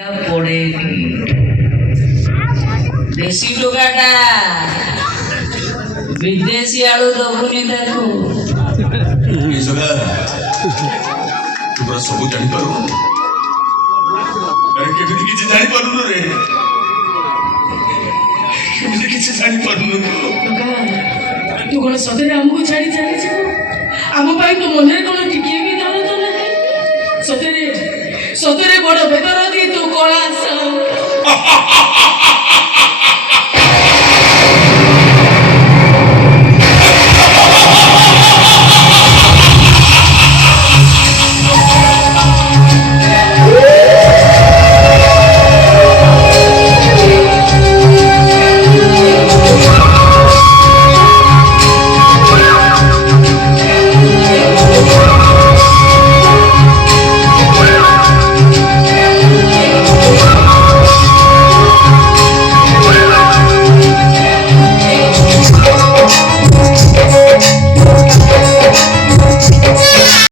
पड़ेगी देशी टोकाटा विदेशी आलू दबुनी देखो सब जापर किसी जापर रे किसी जापर तू कौन सतरे आमको छाड़ी चली आम तो मन कौन टिके भी दर्द ना सतरे सतरे बड़ बेदर